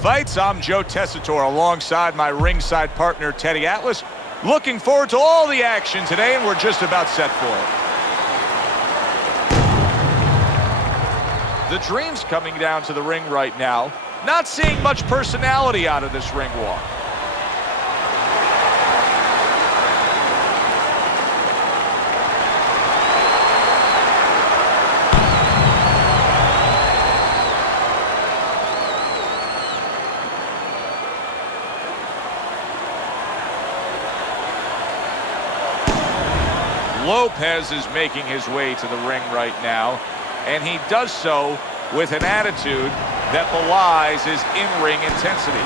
Fights. I'm Joe Tessitore alongside my ringside partner, Teddy Atlas. Looking forward to all the action today, and we're just about set for it. The Dream's coming down to the ring right now. Not seeing much personality out of this ring walk. Lopez is making his way to the ring right now, and he does so with an attitude that belies his in-ring intensity.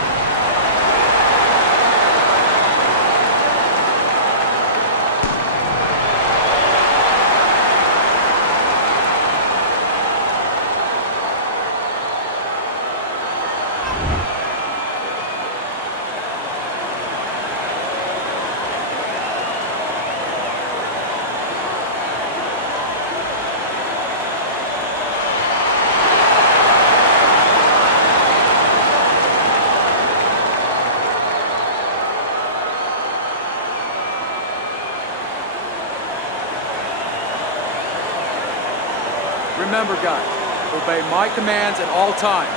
Remember, guys, obey my commands at all times.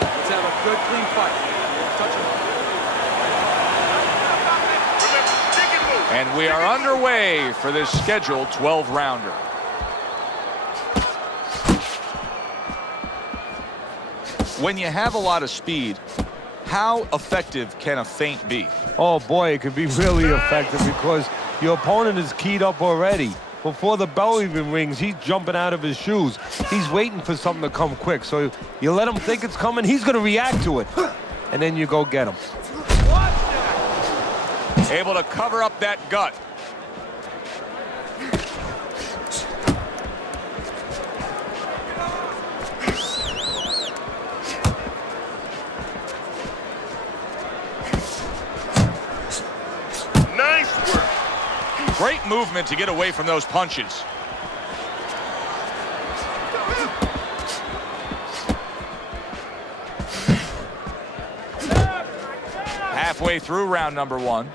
Let's have a good, clean fight. Touch him. And we are underway for this scheduled 12-rounder. When you have a lot of speed, how effective can a feint be? Oh, boy, it could be really effective because your opponent is keyed up already. Before the bell even rings, he's jumping out of his shoes. He's waiting for something to come quick. So you let him think it's coming, he's going to react to it. And then you go get him. Able to cover up that gut. Nice work. Great movement to get away from those punches. Halfway through round number one.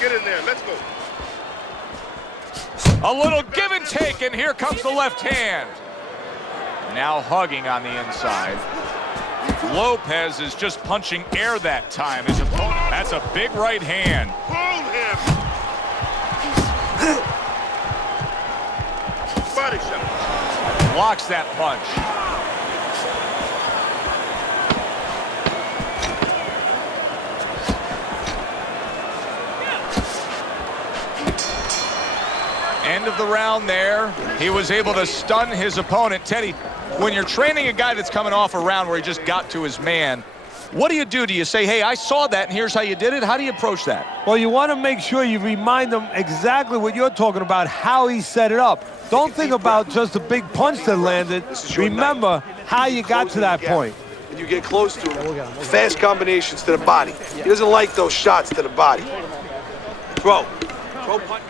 Get in there, let's go. A little give and take, and here comes the left hand. Now hugging on the inside. Lopez is just punching air that time. His opponent, that's a big right hand. Hold him. Body shot. Blocks that punch. End of the round there. He was able to stun his opponent. Teddy, when you're training a guy that's coming off a round where he just got to his man, what do you do? Do you say, hey, I saw that and here's how you did it? How do you approach that? Well, you want to make sure you remind them exactly what you're talking about, how he set it up. Don't think about just a big punch that landed. Remember how you got to that point. And you get close to him. Fast combinations to the body. He doesn't like those shots to the body. Throw. Throw punch.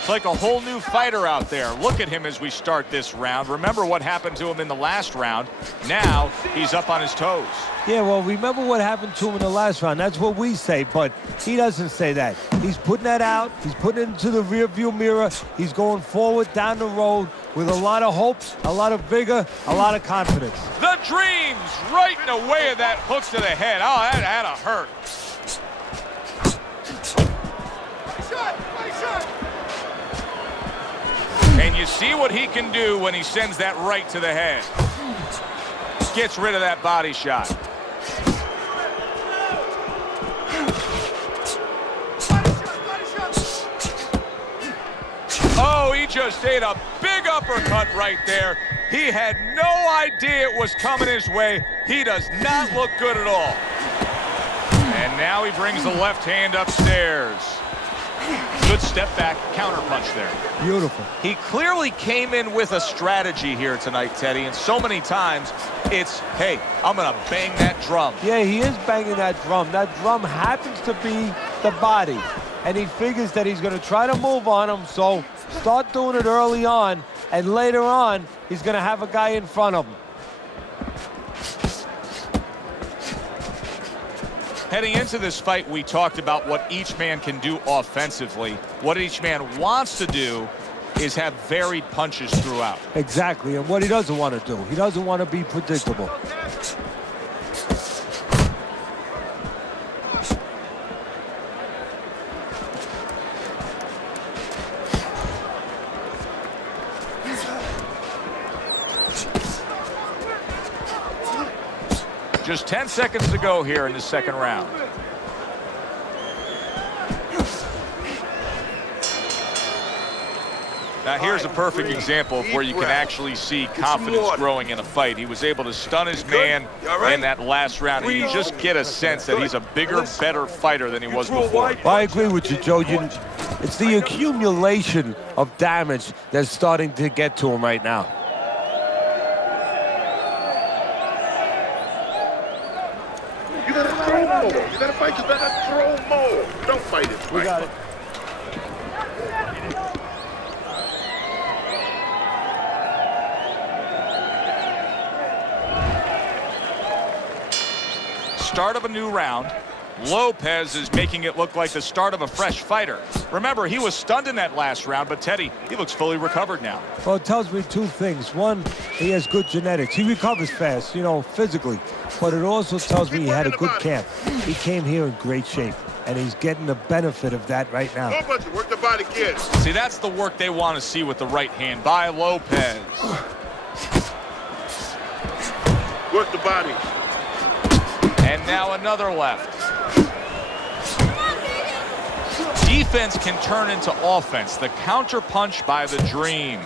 It's like a whole new fighter out there. Look at him as we start this round. Remember what happened to him in the last round. Now he's up on his toes. Yeah, well, remember what happened to him in the last round. That's what we say, but he doesn't say that. He's putting that out. He's putting it into the rearview mirror. He's going forward down the road with a lot of hope, a lot of vigor, a lot of confidence. The Dream's right in the way of that hook to the head. Oh, that had to hurt. And you see what he can do when he sends that right to the head. Gets rid of that body shot. Oh, he just ate a big uppercut right there. He had no idea it was coming his way. He does not look good at all. And now he brings the left hand upstairs. Good step back counter punch there. Beautiful. He clearly came in with a strategy here tonight, Teddy, and so many times it's, hey, I'm going to bang that drum. Yeah, he is banging that drum. That drum happens to be the body, and he figures that he's going to try to move on him, so start doing it early on, and later on, he's going to have a guy in front of him. Heading into this fight, we talked about what each man can do offensively. What each man wants to do is have varied punches throughout. Exactly, and what he doesn't want to do. He doesn't want to be predictable. Just 10 seconds to go here in the second round. Now here's a perfect example of where you can actually see confidence growing in a fight. He was able to stun his man in that last round, and you just get a sense that he's a bigger, better fighter than he was before. I agree with you, Joe. It's the accumulation of damage that's starting to get to him right now. You gotta throw more. You gotta fight. You gotta throw more. Don't fight it. We got it. Start of a new round. Lopez is making it look like the start of a fresh fighter. Remember, he was stunned in that last round, but Teddy, he looks fully recovered now. Well, it tells me two things. One, he has good genetics. He recovers fast, you know, physically. But it also tells me he had a good camp. He came here in great shape, and he's getting the benefit of that right now. Work the body, kid. See, that's the work they want to see with the right hand by Lopez. Work the body. And now another left. Defense can turn into offense. The counter punch by the Dream.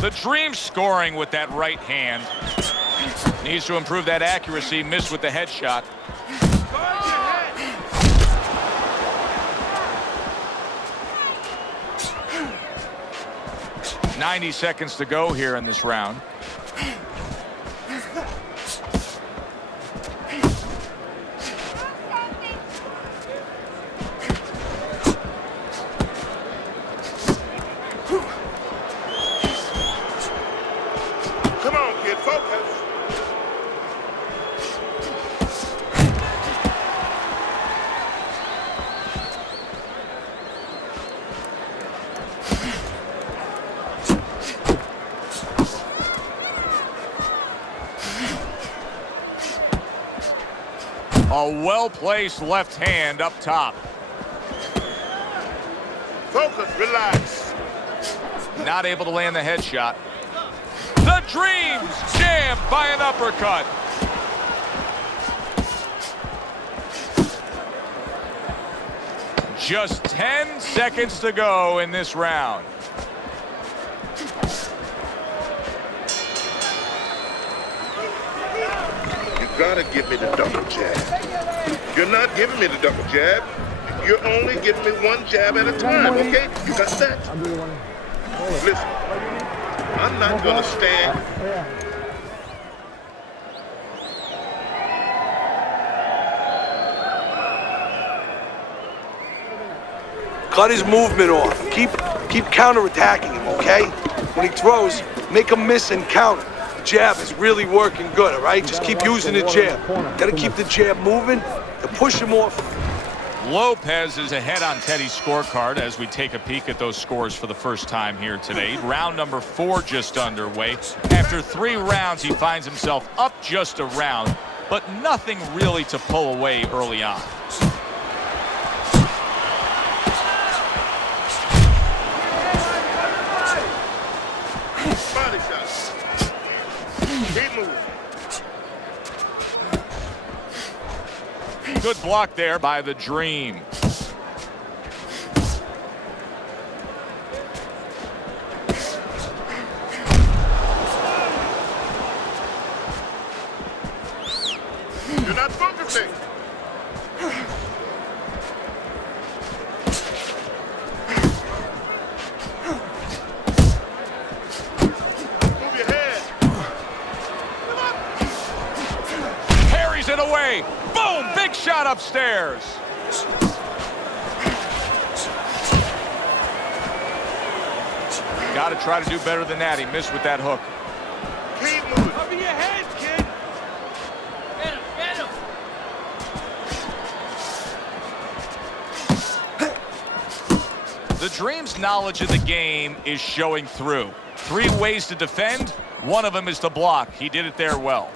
The Dream scoring with that right hand. Needs to improve that accuracy. Missed with the headshot. "90 seconds to go here in this round. Come on, kid. Focus. A well-placed left hand up top. Focus. Relax. Not able to land the headshot. The Dreams jammed by an uppercut. Just 10 seconds to go in this round. You gotta give me the double jab. You're not giving me the double jab. You're only giving me one jab at a time, okay? You got that? Listen, I'm not gonna stand. Cut his movement off. Keep counterattacking him, okay? When he throws, make him miss and counter. The jab is really working good, all right? Just keep using the jab. Gotta keep the jab moving to push him off. Lopez is ahead on Teddy's scorecard as we take a peek at those scores for the first time here today. Round number 4 just underway. After 3 rounds, he finds himself up just a round, but nothing really to pull away early on. Body shot. Keep moving. Good block there by the Dream. upstairs. Got to try to do better than that. He missed with that hook. Keep moving. Cover your head, kid. The Dream's knowledge of the game is showing through. 3 ways to defend. One of them is to block. He did it there well.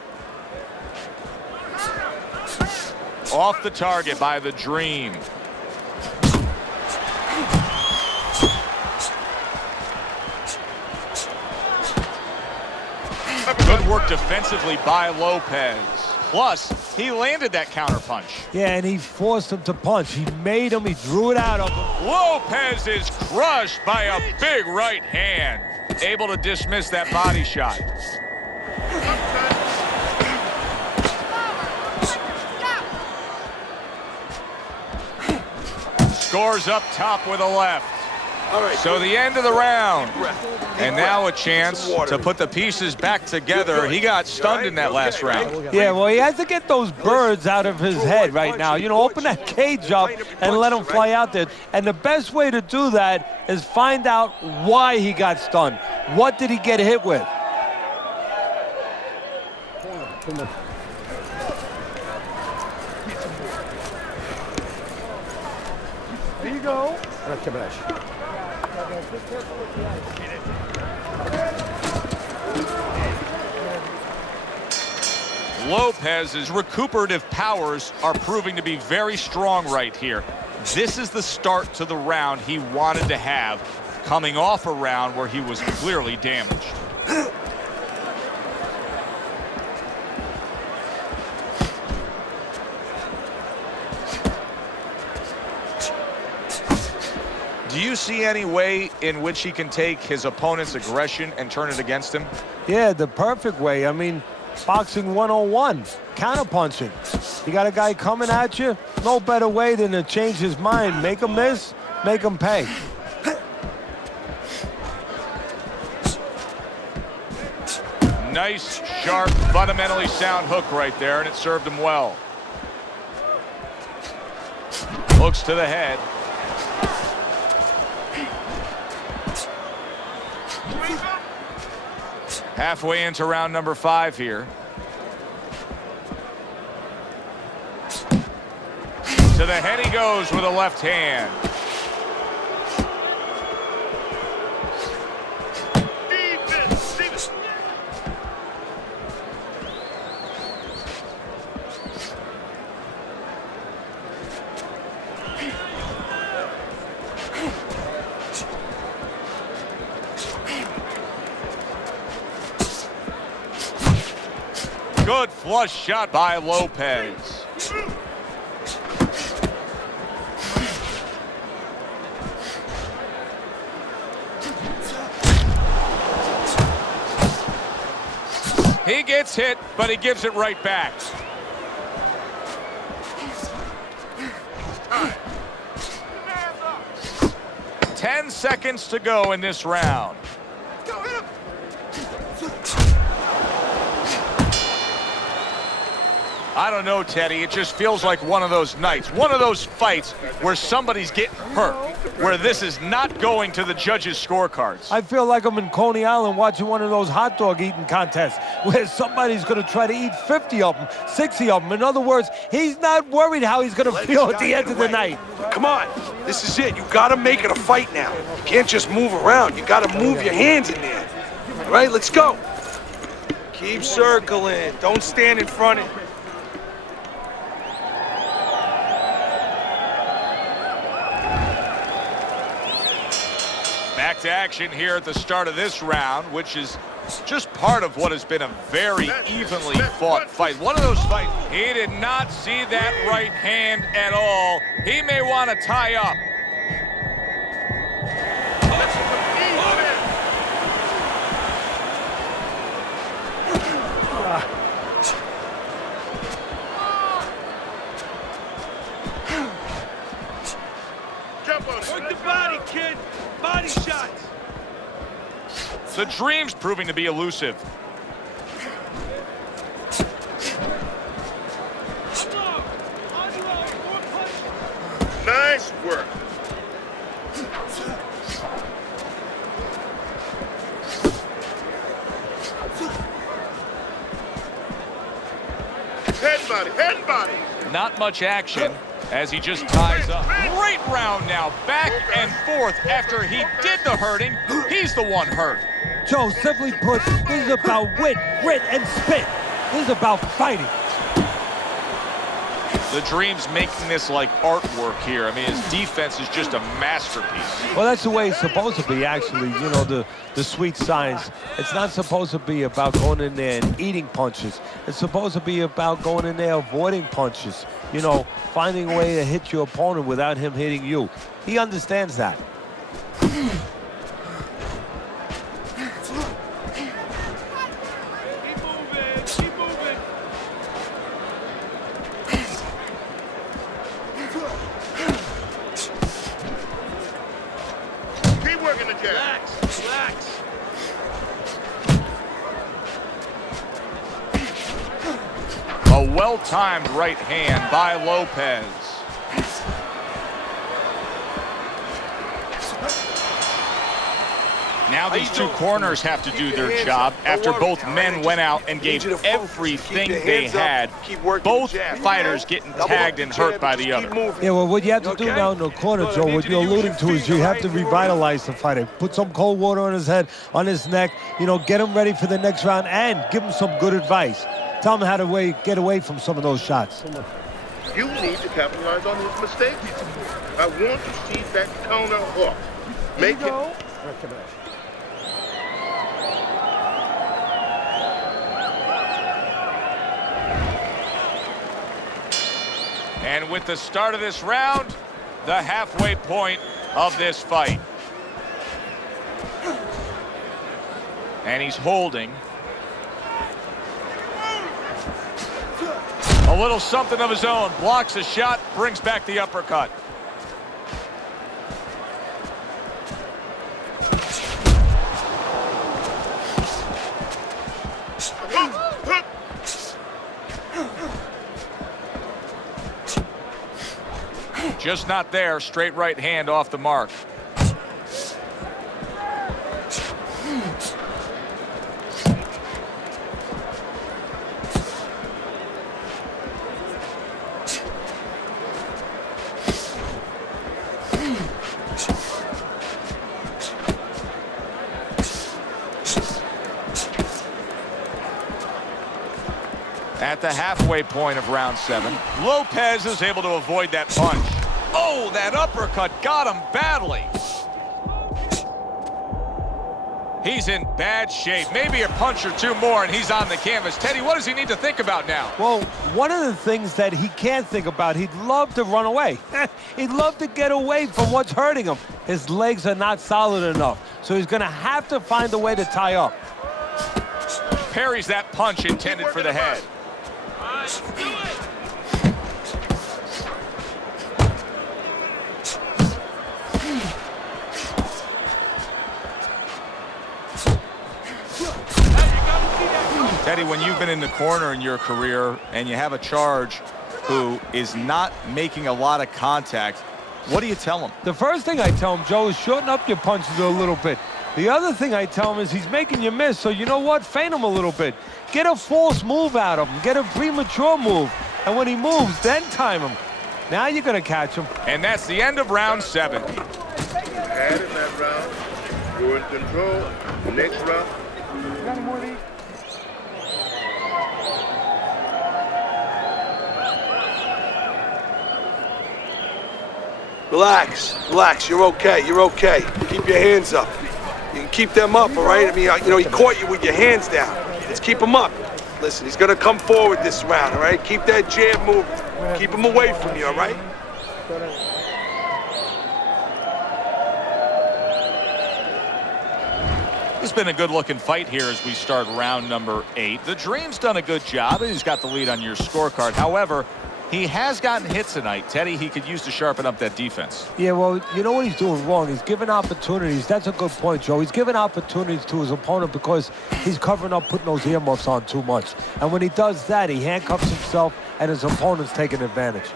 Off the target by the Dream. Good work defensively by Lopez. Plus, he landed that counterpunch. Yeah, and he forced him to punch. He made him. He drew it out of him. Lopez is crushed by a big right hand. Able to dismiss that body shot. Scores up top with a left. All right. So the end of the round. And now a chance to put the pieces back together. He got stunned in that last round. Yeah, well, he has to get those birds out of his head right now. You know, open that cage up and let him fly out there. And the best way to do that is find out why he got stunned. What did he get hit with? There you go. Lopez's recuperative powers are proving to be very strong right here. This is the start to the round he wanted to have, coming off a round where he was clearly damaged. Do you see any way in which he can take his opponent's aggression and turn it against him? Yeah, the perfect way. I mean, boxing 101, counterpunching. You got a guy coming at you, no better way than to change his mind. Make him miss, make him pay. Nice, sharp, fundamentally sound hook right there, and it served him well. Looks to the head. Halfway into round number 5 here. To the head he goes with a left hand. Good flush shot by Lopez. He gets hit, but he gives it right back. Ten seconds to go in this round. I don't know, Teddy. It just feels like one of those nights, one of those fights where somebody's getting hurt, where this is not going to the judges' scorecards. I feel like I'm in Coney Island watching one of those hot dog eating contests where somebody's going to try to eat 50 of them, 60 of them. In other words, he's not worried how he's going to feel at the end of the night. Come on, this is it. You gotta make it a fight now. You can't just move around. You gotta move your hands in there. All right, let's go. Keep circling. Don't stand in front of him. Back to action here at the start of this round, which is just part of what has been a very evenly fought fight. One of those fights, he did not see that right hand at all. He may want to tie up. Jump on Work it. the body, kid. Body shots. The Dream's proving to be elusive. Unload. Head body. Not much action as he just ties up. Great round now, back and forth. After he did the hurting, he's the one hurt. Joe, simply put, this is about wit, grit, and spit. This is about fighting. The Dream's making this like artwork here. I mean, his defense is just a masterpiece. Well, that's the way it's supposed to be, actually. You know, the sweet science. It's not supposed to be about going in there and eating punches. It's supposed to be about going in there avoiding punches. You know, finding a way to hit your opponent without him hitting you. He understands that. A well-timed right hand by Lopez. Now these two corners have to do their job after both men went out and gave everything they had. Both fighters getting tagged and hurt by the other. Yeah, well, what you have to do now in the corner, Joe, what you're alluding to is you have to revitalize the fighter. Put some cold water on his head, on his neck, you know, get him ready for the next round and give him some good advice. Tell him how to get away from some of those shots. You need to capitalize on his mistakes. I want to see that counter hook. Make it. And with the start of this round, the halfway point of this fight. And he's holding. A little something of his own. Blocks a shot, brings back the uppercut. Just not there. Straight right hand off the mark. At the halfway point of round 7, Lopez is able to avoid that punch. Oh, that uppercut got him badly. He's in bad shape. Maybe a punch or two more and he's on the canvas. Teddy, what does he need to think about now? Well, one of the things that he can't think about, he'd love to run away. He'd love to get away from what's hurting him. His legs are not solid enough, so he's going to have to find a way to tie up. Parries that punch intended for the head. Teddy, when you've been in the corner in your career and you have a charge who is not making a lot of contact, what do you tell him? The first thing I tell him, Joe, is shorten up your punches a little bit. The other thing I tell him is he's making you miss, so you know what? Feint him a little bit. Get a false move out of him. Get a premature move. And when he moves, then time him. Now you're going to catch him. And that's the end of round 7. You had in that round. You're in control. Next round. Got any more of these? Relax, relax, you're okay, you're okay. Keep your hands up. You can keep them up, all right? I mean, you know, he caught you with your hands down. Let's keep him up. Listen, he's gonna come forward this round, all right? Keep that jab moving. Keep him away from you, all right? It's been a good-looking fight here as we start round number 8. The Dream's done a good job. He's got the lead on your scorecard. However, he has gotten hits tonight. Teddy, he could use to sharpen up that defense. Yeah, well, you know what he's doing wrong? He's giving opportunities. That's a good point, Joe. He's giving opportunities to his opponent because he's covering up, putting those earmuffs on too much. And when he does that, he handcuffs himself, and his opponent's taking advantage.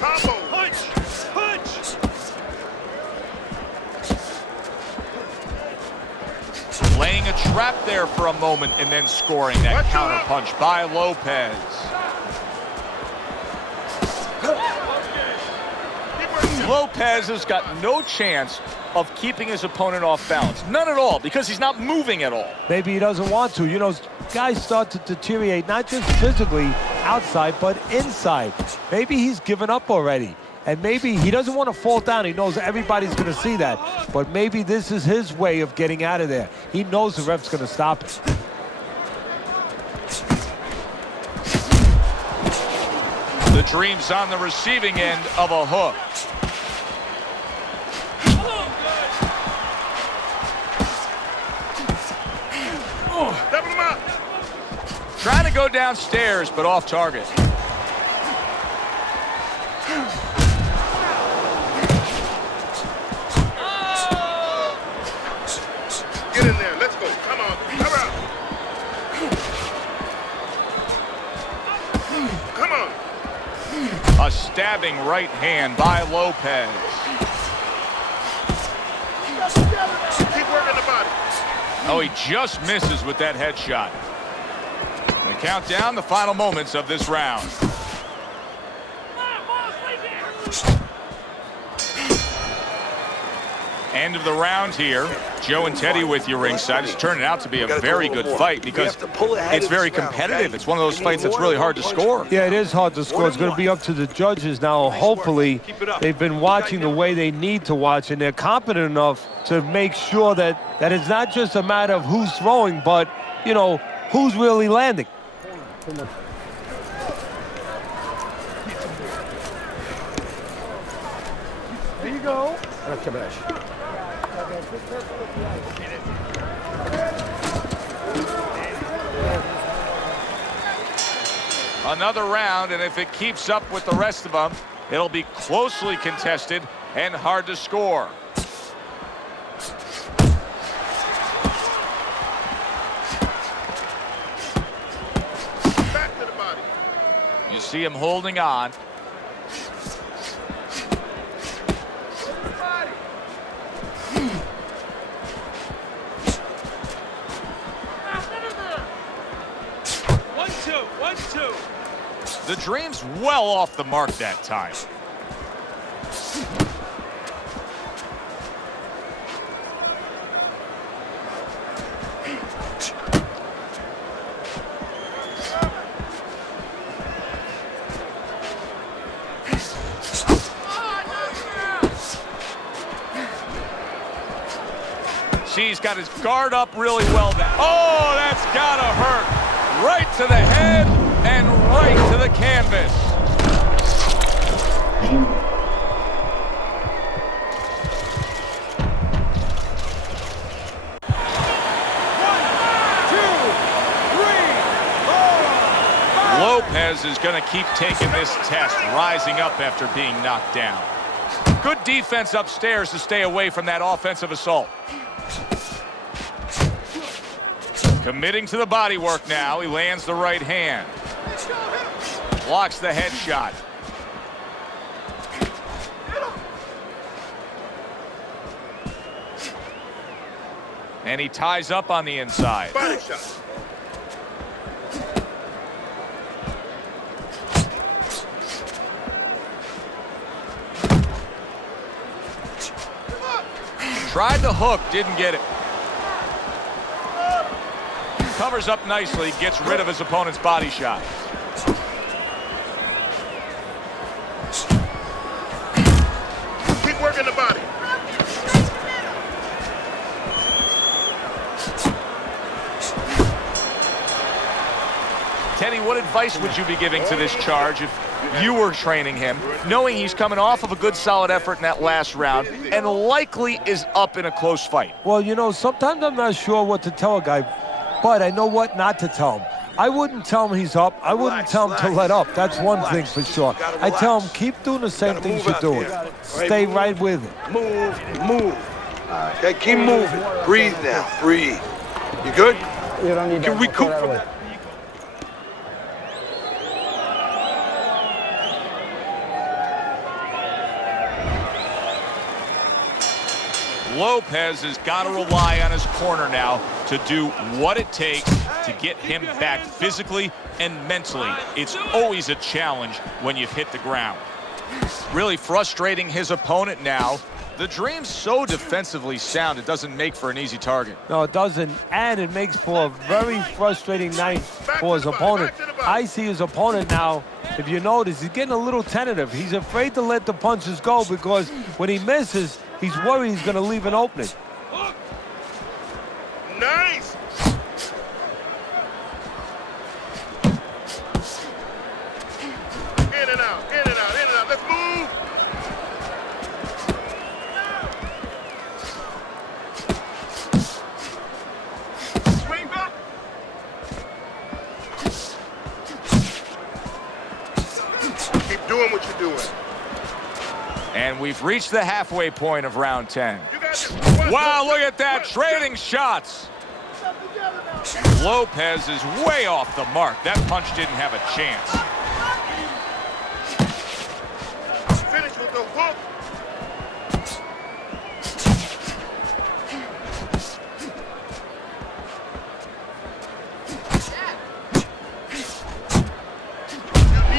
Combo. Punch! Punch! Laying a trap there for a moment and then scoring that counter punch by Lopez. Lopez has got no chance of keeping his opponent off balance. None at all, because he's not moving at all. Maybe he doesn't want to. You know, guys start to deteriorate, not just physically outside, but inside. Maybe he's given up already. And maybe he doesn't want to fall down. He knows everybody's going to see that. But maybe this is his way of getting out of there. He knows the ref's going to stop it. The Dream's on the receiving end of a hook. Double him up. Trying to go downstairs, but off target. Get in there. Let's go. Come on. Come on. Come on. A stabbing right hand by Lopez. Keep working the body. Oh, he just misses with that headshot. We count down the final moments of this round. End of the round here. Joe and Teddy with you ringside. It's turning out to be a very good fight because it's very competitive. It's one of those fights that's really hard to score. Yeah, it is hard to score. It's going to be up to the judges now. Hopefully, they've been watching the way they need to watch, and they're competent enough to make sure that it's not just a matter of who's throwing, but, you know, who's really landing. There you go. Another round, and if it keeps up with the rest of them, it'll be closely contested and hard to score. Back to the body. You see him holding on. The Dream's well off the mark that time. See, he's got his guard up really well now. Oh, that's gotta hurt. Right to the head and right to the canvas. Lopez is going to keep taking this test, rising up after being knocked down. Good defense upstairs to stay away from that offensive assault. Committing to the body work now. He lands the right hand. Blocks the headshot. And he ties up on the inside. Body shot. Tried the hook, didn't get it. Covers up nicely, gets rid of his opponent's body shot. Keep working the body. Teddy, what advice would you be giving to this charge if you were training him, knowing he's coming off of a good solid effort in that last round and likely is up in a close fight? Well, you know, sometimes I'm not sure what to tell a guy, but I know what not to tell him. I wouldn't tell him he's up. I wouldn't tell him to let up. That's one thing for sure. I tell him keep doing the same things you're doing. Stay right with it. Move. Okay, keep moving. Breathe now. Breathe. You good? You don't need You can recoup from that. Lopez has got to rely on his corner now to do what it takes to get him back physically and mentally. It's always a challenge when you've hit the ground. Really frustrating his opponent now. The Dream's so defensively sound, it doesn't make for an easy target. No, it doesn't, and it makes for a very frustrating night for his opponent. I see his opponent now, if you notice, he's getting a little tentative. He's afraid to let the punches go because when he misses, he's worried he's going to leave an opening. Nice. In and out, in and out, in and out. Let's move. Swing back. Keep doing what you're doing. And we've reached the halfway point of round 10. You got this. Wow, look at that, trading shots. Lopez is way off the mark. That punch didn't have a chance. Finish with the hook.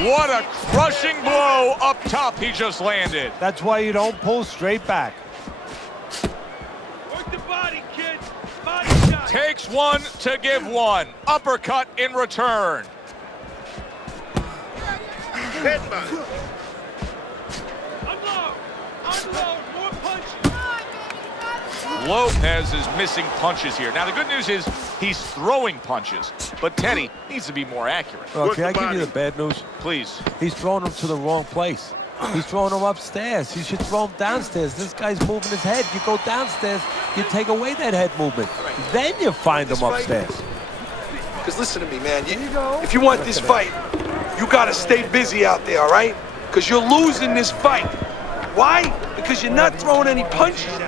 What a crushing blow up top he just landed. That's why you don't pull straight back. Work the body, kid. Body shot. Takes one to give one. Uppercut in return. Headbutt. Unload, more punches. Lopez is missing punches here. Now, the good news is he's throwing punches, but Teddy needs to be more accurate. Well, Work can I the give you body. the bad news? Please. He's throwing him to the wrong place. He's throwing him upstairs. He should throw him downstairs. This guy's moving his head. You go downstairs, you take away that head movement. Then you find him upstairs. Because listen to me, man. If you want this fight, you got to stay busy out there, all right? Because you're losing this fight. Why? Because you're not throwing any punches.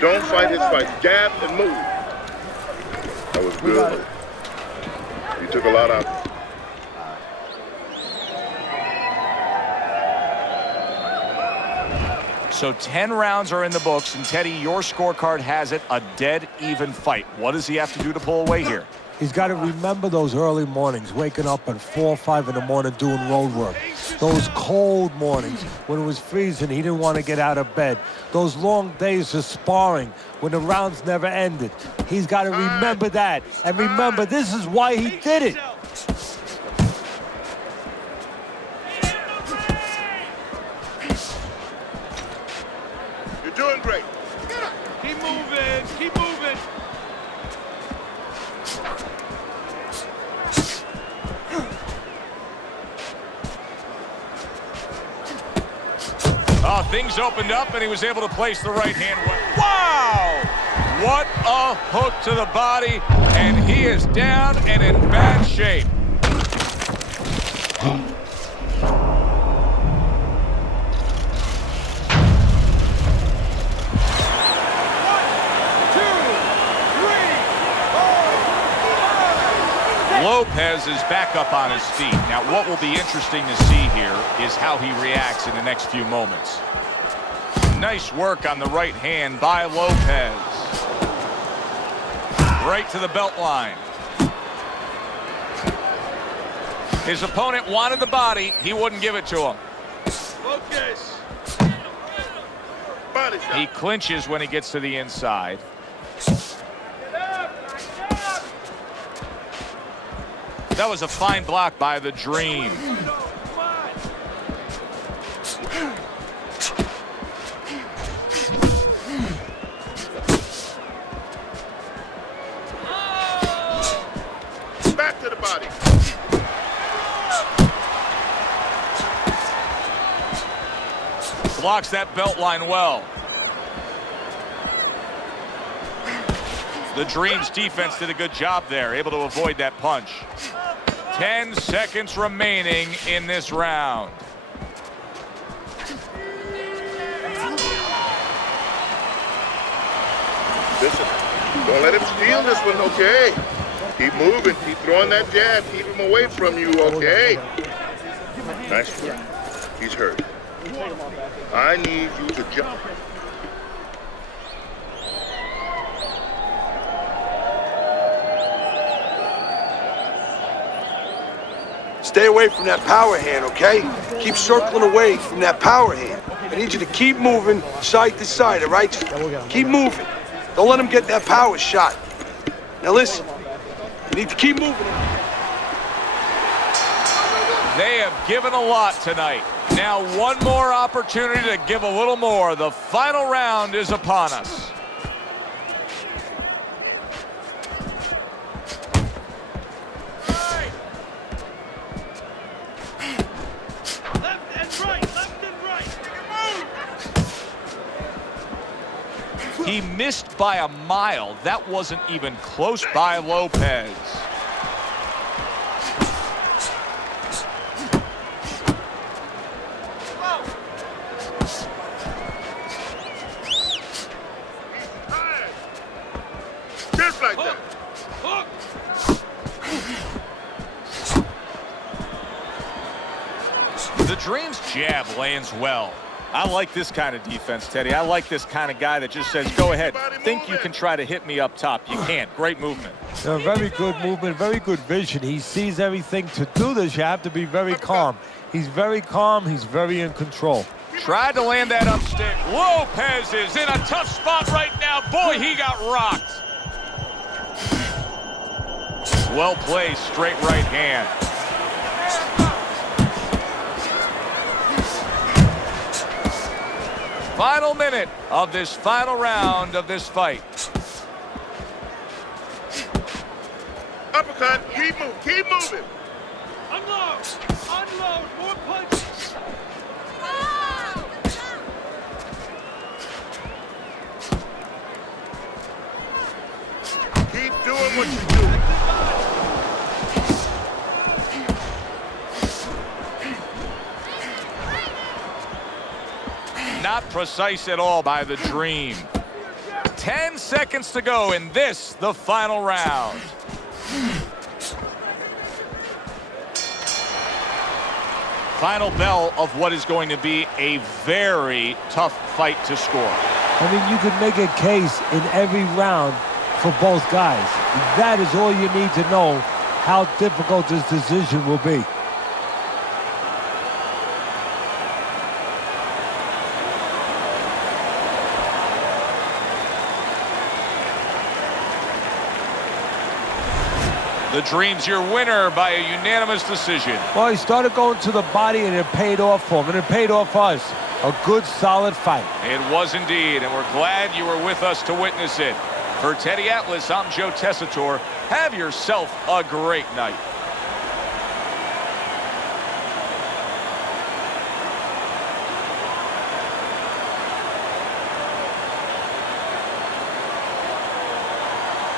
Don't fight his fight. Jab and move. That was good. You took a lot out. So 10 rounds are in the books, and Teddy, your scorecard has it a dead even fight. What does he have to do to pull away here? He's got to remember those early mornings, waking up at 4 or 5 in the morning doing road work. Those cold mornings when it was freezing, he didn't want to get out of bed. Those long days of sparring when the rounds never ended. He's got to remember that. And remember, this is why he did it. You're doing great. Keep moving, keep moving. Oh, things opened up, and he was able to place the right hand. Wow! What a hook to the body, and he is down and in bad shape. Lopez is back up on his feet. Now, what will be interesting to see here is how he reacts in the next few moments. Nice work on the right hand by Lopez. Right to the belt line. His opponent wanted the body. He wouldn't give it to him. Focus. Body shot. He clinches when he gets to the inside. That was a fine block by the Dream. Back to the body. Blocks that belt line well. The Dream's defense did a good job there, able to avoid that punch. 10 seconds remaining in this round. Listen, don't let him steal this one, okay? Keep moving. Keep throwing that jab. Keep him away from you, okay? Nice work. He's hurt. I need you to jump. Stay away from that power hand, okay? Keep circling away from that power hand. I need you to keep moving side to side, all right? Just keep moving. Don't let him get that power shot. Now listen, you need to keep moving. They have given a lot tonight. Now one more opportunity to give a little more. The final round is upon us. He missed by a mile. That wasn't even close by Lopez. Just like that. The Dream's jab lands well. I like this kind of defense, Teddy. I like this kind of guy that just says, go ahead, think you can try to hit me up top. You can't. Great movement. Very good movement, very good vision. He sees everything. To do this, you have to be very calm. He's very calm. He's very in control. Tried to land that upstick. Lopez is in a tough spot right now. Boy, he got rocked. Well played, straight right hand. Final minute of this final round of this fight. Uppercut. Keep moving. Keep moving. Unload! Unload! More punches! Keep doing what you do. Not precise at all by the Dream. 10 seconds to go in this, the final round. Final bell of what is going to be a very tough fight to score. I mean, you could make a case in every round for both guys. That is all you need to know how difficult this decision will be. The Dream's your winner by a unanimous decision. Well, he started going to the body, and it paid off for him, and it paid off for us. A good, solid fight. It was indeed, and we're glad you were with us to witness it. For Teddy Atlas, I'm Joe Tessitore. Have yourself a great night.